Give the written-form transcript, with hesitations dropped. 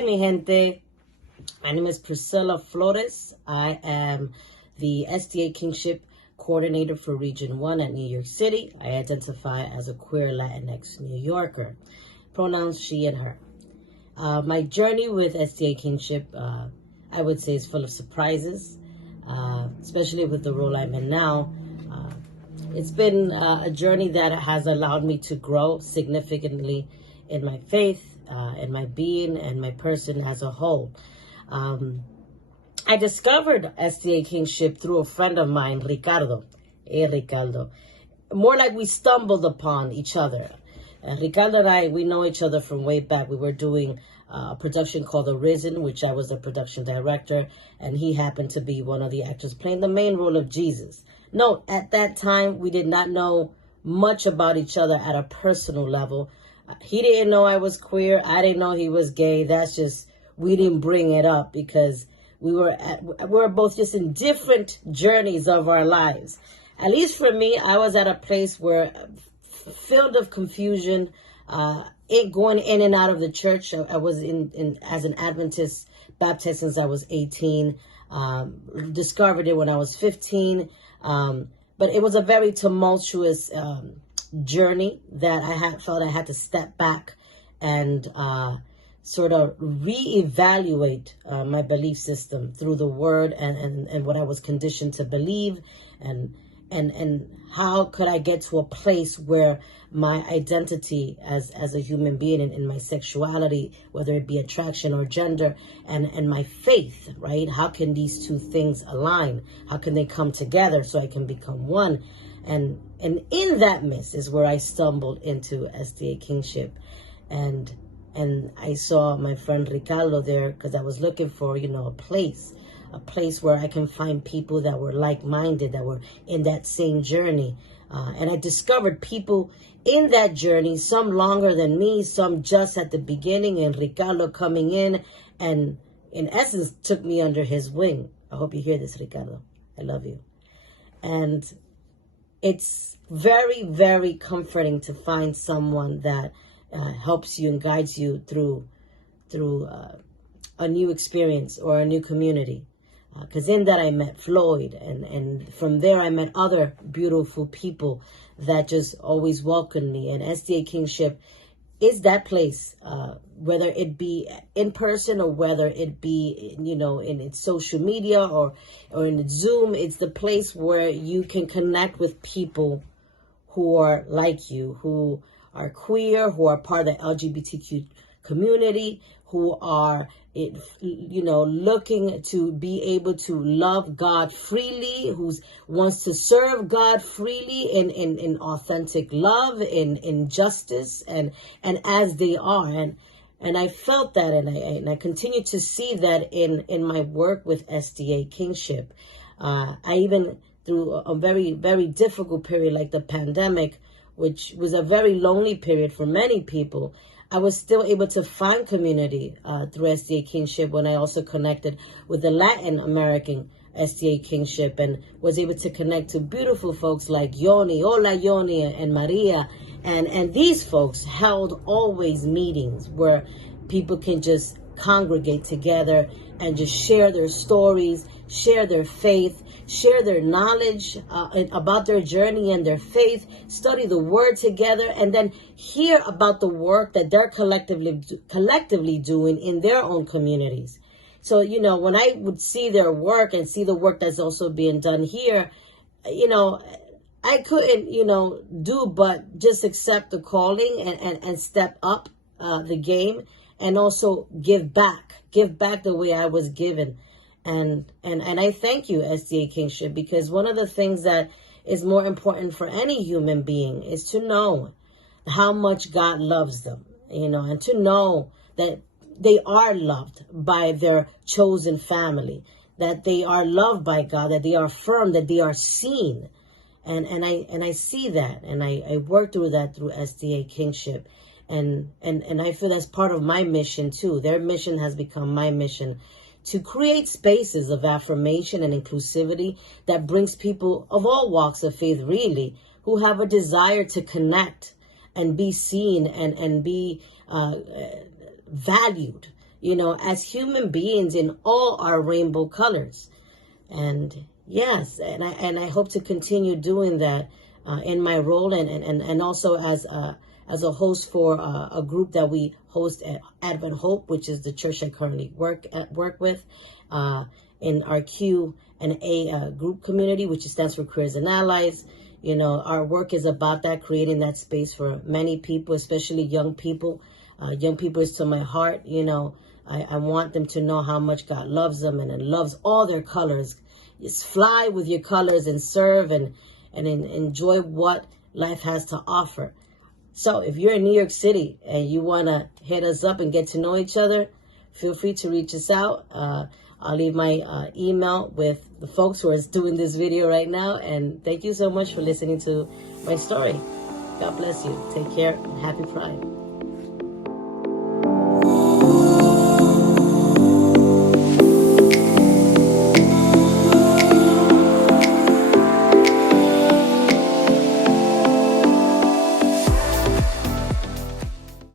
right, mi gente. My name is Priscilla Flores. I am the SDA Kingship Coordinator for Region 1 at New York City. I identify as a queer Latinx New Yorker. Pronouns she and her. My journey with SDA Kingship, I would say, is full of surprises, especially with the role I'm in now. It's been a journey that has allowed me to grow significantly in my faith, in my being, and my person as a whole. I discovered SDA Kingship through a friend of mine, Ricardo. Ricardo. More like we stumbled upon each other. Ricardo and I, we know each other from way back. We were doing a production called Arisen, which I was the production director, and he happened to be one of the actors playing the main role of Jesus. No, at that time, we did not know much about each other at a personal level. He didn't know I was queer. I didn't know he was gay. That's just, we didn't bring it up because we were both just in different journeys of our lives. At least for me, I was at a place where filled of confusion, going in and out of the church. I was in as an Adventist baptized since I was 18. Discovered it when I was 15. But it was a very tumultuous journey that I felt I had to step back and sort of reevaluate my belief system through the word and what I was conditioned to believe, and how could I get to a place where my identity as a human being and my sexuality, whether it be attraction or gender, and my faith, right? How can these two things align? How can they come together so I can become one? And in that midst is where I stumbled into SDA Kingship. And I saw my friend Ricardo there because I was looking for, a place where I can find people that were like-minded, that were in that same journey. And I discovered people in that journey, some longer than me, some just at the beginning, and Ricardo coming in and in essence took me under his wing. I hope you hear this, Ricardo. I love you. And it's very, very comforting to find someone that helps you and guides you through a new experience or a new community. Because in that I met Floyd, and from there I met other beautiful people that just always welcomed me. And SDA Kingship is that place, whether it be in person or whether it be, in its social media or in Zoom. It's the place where you can connect with people who are like you, who are queer, who are part of the LGBTQ community, who are, looking to be able to love God freely, who wants to serve God freely in authentic love, in justice, and as they are. And I felt that, and I continue to see that in my work with SDA Kingship. I even, through a very, very difficult period like the pandemic, which was a very lonely period for many people, I was still able to find community through SDA Kingship when I also connected with the Latin American SDA Kingship and was able to connect to beautiful folks like Yoni, Hola Yoni, and Maria. And these folks held always meetings where people can just congregate together and just share their stories, share their faith, share their knowledge about their journey and their faith, study the word together, and then hear about the work that they're collectively doing in their own communities. So, when I would see their work and see the work that's also being done here, I couldn't, do but just accept the calling and step up the game and also give back the way I was given. And I thank you, SDA Kingship, because one of the things that is more important for any human being is to know how much God loves them, and to know that they are loved by their chosen family, that they are loved by God, that they are affirmed, that they are seen. And I see that, and I work through that through SDA Kingship. And I feel that's part of my mission too. Their mission has become my mission, to create spaces of affirmation and inclusivity that brings people of all walks of faith, really, who have a desire to connect and be seen and be valued, as human beings in all our rainbow colors. And yes, and I hope to continue doing that in my role, and also as a host for a group that we host at Advent Hope, which is the church I currently work with, in our Q&A group community, which stands for Careers and Allies. Our work is about that, creating that space for many people, especially young people. Young people is to my heart. I want them to know how much God loves them and loves all their colors. Just fly with your colors and serve and enjoy what life has to offer. So if you're in New York City and you want to hit us up and get to know each other, feel free to reach us out. I'll leave my email with the folks who are doing this video right now. And thank you so much for listening to my story. God bless you. Take care and happy Pride.